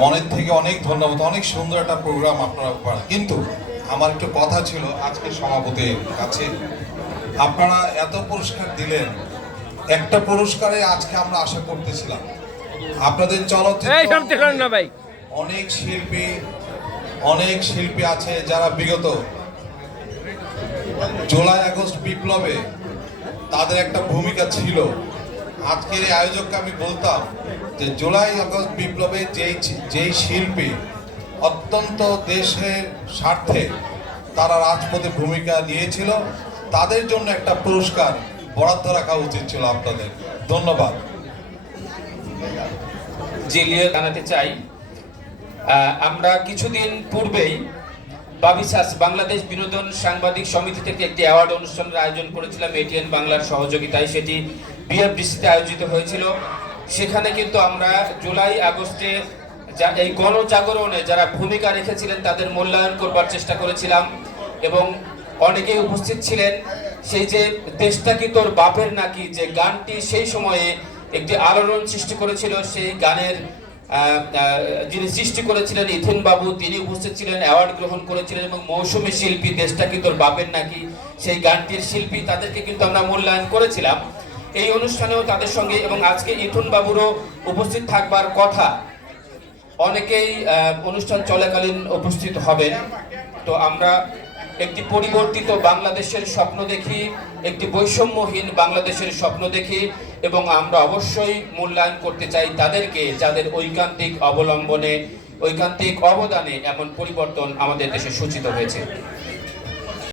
মনের থেকে অনেক ধন্যবাদ অনেক সুন্দর একটা প্রোগ্রাম আপনারা করেন। কিন্তু আমার একটু কথা ছিল আজকে সভাপতির কাছে। আপনারা এত পুরস্কার দিলেন একটা পুরস্কারে আজকে আমরা আশা করতেছিলাম। আপনাদের চলচ্চিত্র অনেক শিল্পী অনেক শিল্পী আছে যারা বিগত জুলাই আগস্ট বিপ্লবে তাদের একটা ভূমিকা ছিল। আজকের এই আয়োজককে আমি বলতাম যে জুলাই আগস্ট বিপ্লবে যেই যেই শিল্পী অত্যন্ত দেশের স্বার্থে তারা রাজপথে ভূমিকা নিয়েছিল, তাদের জন্য একটা পুরস্কার বরাদ্দ রাখা উচিত ছিল আপনাদের। ধন্যবাদ। জিলিয়ে জানাতে চাই। আমরা কিছুদিন পূর্বেই বাবিসাস বাংলাদেশ বিনোদন সাংবাদিক সমিতি থেকে একটি অ্যাওয়ার্ড অনুষ্ঠানের আয়োজন করেছিলাম, এটিএন বাংলার সহযোগিতায়। সেটি বিএফডিসিতে আয়োজিত হয়েছিল। সেখানে কিন্তু আমরা জুলাই আগস্টে যা এই গণজাগরণে যারা ভূমিকা রেখেছিলেন, তাদের মূল্যায়ন করবার চেষ্টা করেছিলাম এবং অনেকেই উপস্থিত ছিলেন। সেই যে দেশটা কি তোর বাপের নাকি, যে গানটি সেই সময়ে একটি আলোড়ন সৃষ্টি করেছিল, সেই গানের যিনি সৃষ্টি করেছিলেন ইথেন বাবু, তিনি উপস্থিত ছিলেন, অ্যাওয়ার্ড গ্রহণ করেছিলেন এবং মৌসুমী শিল্পী দেশটা কি তোর বাপের নাকি, সেই গানটির শিল্পী তাদেরকে কিন্তু আমরা মূল্যায়ন করেছিলাম। এই অনুষ্ঠানেও তাদের সঙ্গে এবং আজকে ইথুন বাবুরও উপস্থিত থাকবার কথা। অনেকেই অনুষ্ঠান চলাকালীন উপস্থিত হবেন। তো আমরা একটি পরিবর্তিত বাংলাদেশের স্বপ্ন দেখি, একটি বৈষম্যহীন বাংলাদেশের স্বপ্ন দেখি এবং আমরা অবশ্যই মূল্যায়ন করতে চাই তাদেরকে যাদের ঐকান্তিক অবলম্বনে, ঐকান্তিক অবদানে এমন পরিবর্তন আমাদের দেশে সূচিত হয়েছে।